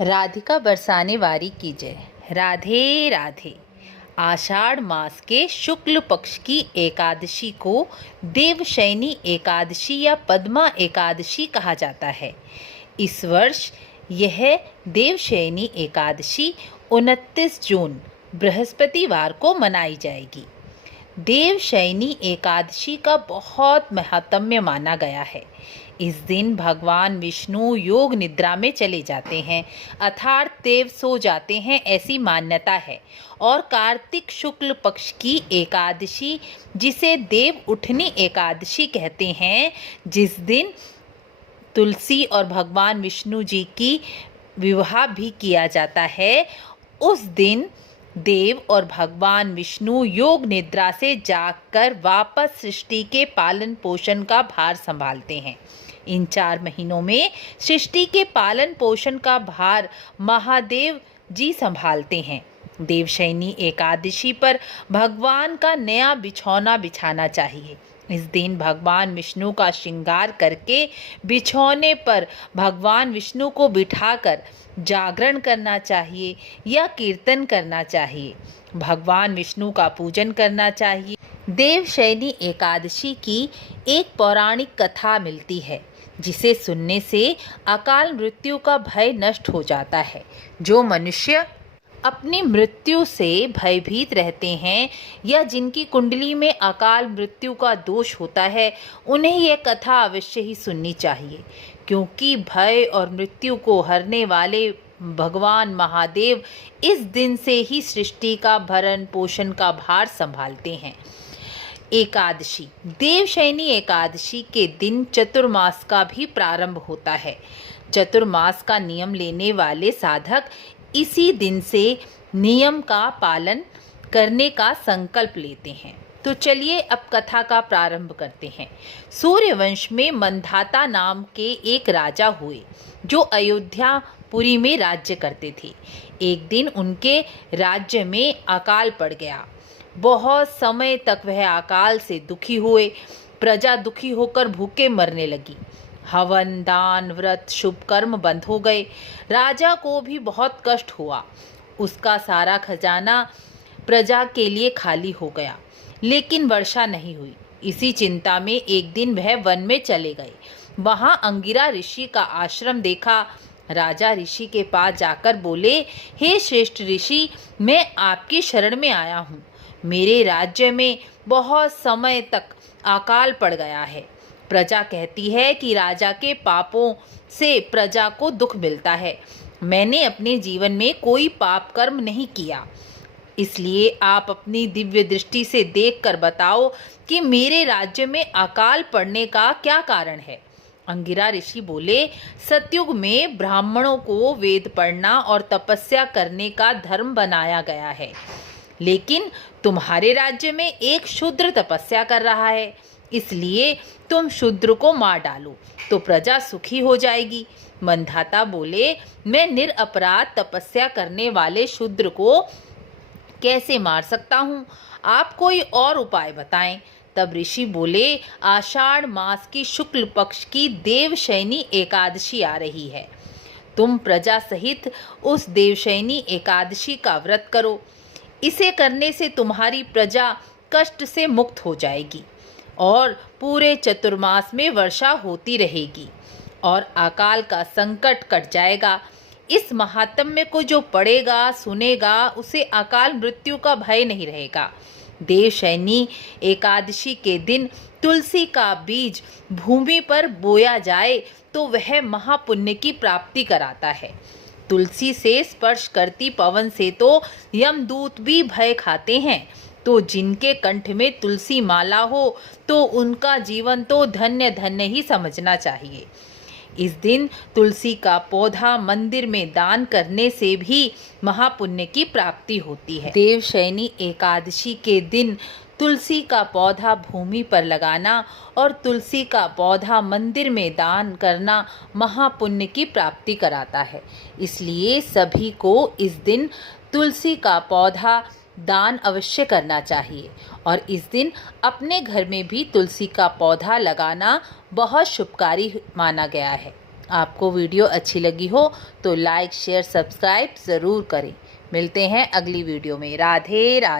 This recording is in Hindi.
राधिका बरसाने वारी की जय। राधे राधे। आषाढ़ मास के शुक्ल पक्ष की एकादशी को देवशयनी एकादशी या पद्मा एकादशी कहा जाता है। इस वर्ष यह देवशयनी एकादशी 29 जून बृहस्पतिवार को मनाई जाएगी। देवशयनी एकादशी का बहुत महात्म्य माना गया है। इस दिन भगवान विष्णु योग निद्रा में चले जाते हैं अर्थात देव सो जाते हैं, ऐसी मान्यता है। और कार्तिक शुक्ल पक्ष की एकादशी, जिसे देव उठनी एकादशी कहते हैं, जिस दिन तुलसी और भगवान विष्णु जी की विवाह भी किया जाता है, उस दिन देव और भगवान विष्णु योग निद्रा से जागकर वापस सृष्टि के पालन पोषण का भार संभालते हैं। इन 4 महीनों में सृष्टि के पालन पोषण का भार महादेव जी संभालते हैं। देवशयनी एकादशी पर भगवान का नया बिछौना बिछाना चाहिए। इस दिन भगवान विष्णु का श्रृंगार करके बिछौने पर भगवान विष्णु को बिठाकर जागरण करना चाहिए या कीर्तन करना चाहिए। भगवान विष्णु का पूजन करना चाहिए। देवशयनी एकादशी की एक पौराणिक कथा मिलती है, जिसे सुनने से अकाल मृत्यु का भय नष्ट हो जाता है। जो मनुष्य अपनी मृत्यु से भयभीत रहते हैं या जिनकी कुंडली में अकाल मृत्यु का दोष होता है, उन्हें यह कथा अवश्य ही सुननी चाहिए, क्योंकि भय और मृत्यु को हरने वाले भगवान महादेव इस दिन से ही सृष्टि का भरण पोषण का भार संभालते हैं। एकादशी। देवशयनी एकादशी के दिन चतुर्मास का भी प्रारंभ होता है। चतुर्मास का नियम लेने वाले साधक इसी दिन से नियम का पालन करने का संकल्प लेते हैं। तो चलिए अब कथा का प्रारंभ करते हैं। सूर्यवंश में मंधाता नाम के एक राजा हुए, जो अयोध्यापुरी में राज्य करते थे। एक दिन उनके राज्य में अकाल पड़ गया। बहुत समय तक वह अकाल से दुखी हुए। प्रजा दुखी होकर भूखे मरने लगी। हवन, दान, व्रत, शुभ कर्म बंद हो गए। राजा को भी बहुत कष्ट हुआ। उसका सारा खजाना प्रजा के लिए खाली हो गया, लेकिन वर्षा नहीं हुई। इसी चिंता में एक दिन वह वन में चले गए। वहां अंगिरा ऋषि का आश्रम देखा। राजा ऋषि के पास जाकर बोले, हे श्रेष्ठ ऋषि, मैं आपकी शरण में आया हूँ। मेरे राज्य में बहुत समय तक अकाल पड़ गया है। प्रजा कहती है कि राजा के पापों से प्रजा को दुख मिलता है। मैंने अपने जीवन में कोई पाप कर्म नहीं किया, इसलिए आप अपनी दिव्य दृष्टि से देखकर बताओ कि मेरे राज्य में अकाल पड़ने का क्या कारण है। अंगिरा ऋषि बोले, सतयुग में ब्राह्मणों को वेद पढ़ना और तपस्या करने का धर्म बनाया गया है, लेकिन तुम्हारे राज्य में एक शूद्र तपस्या कर रहा है, इसलिए तुम शूद्र को मार डालो तो प्रजा सुखी हो जाएगी। मंधाता बोले, मैं निरपराध तपस्या करने वाले शूद्र को कैसे मार सकता हूँ? आप कोई और उपाय बताएं। तब ऋषि बोले, आषाढ़ मास की शुक्ल पक्ष की देवशयनी एकादशी आ रही है। तुम प्रजा सहित उस देवशयनी एकादशी का व्रत करो। इसे करने से तुम्हारी प्रजा कष्ट से मुक्त हो जाएगी और पूरे चतुर्मास में वर्षा होती रहेगी और अकाल का संकट कट जाएगा। इस महात्म्य को जो पढ़ेगा सुनेगा, उसे अकाल मृत्यु का भय नहीं रहेगा। देवशयनी एकादशी के दिन तुलसी का बीज भूमि पर बोया जाए तो वह महापुण्य की प्राप्ति कराता है। तुलसी से स्पर्श करती पवन से तो यमदूत भी भय खाते हैं। तो जिनके कंठ में तुलसी माला हो तो उनका जीवन तो धन्य धन्य ही समझना चाहिए। इस दिन तुलसी का पौधा मंदिर में दान करने से भी महापुण्य की प्राप्ति होती है। देवशयनी एकादशी के दिन तुलसी का पौधा भूमि पर लगाना और तुलसी का पौधा मंदिर में दान करना महापुण्य की प्राप्ति कराता है। इसलिए सभी को इस दिन तुलसी का पौधा दान अवश्य करना चाहिए और इस दिन अपने घर में भी तुलसी का पौधा लगाना बहुत शुभकारी माना गया है। आपको वीडियो अच्छी लगी हो तो लाइक शेयर सब्सक्राइब ज़रूर करें। मिलते हैं अगली वीडियो में। राधे राधे।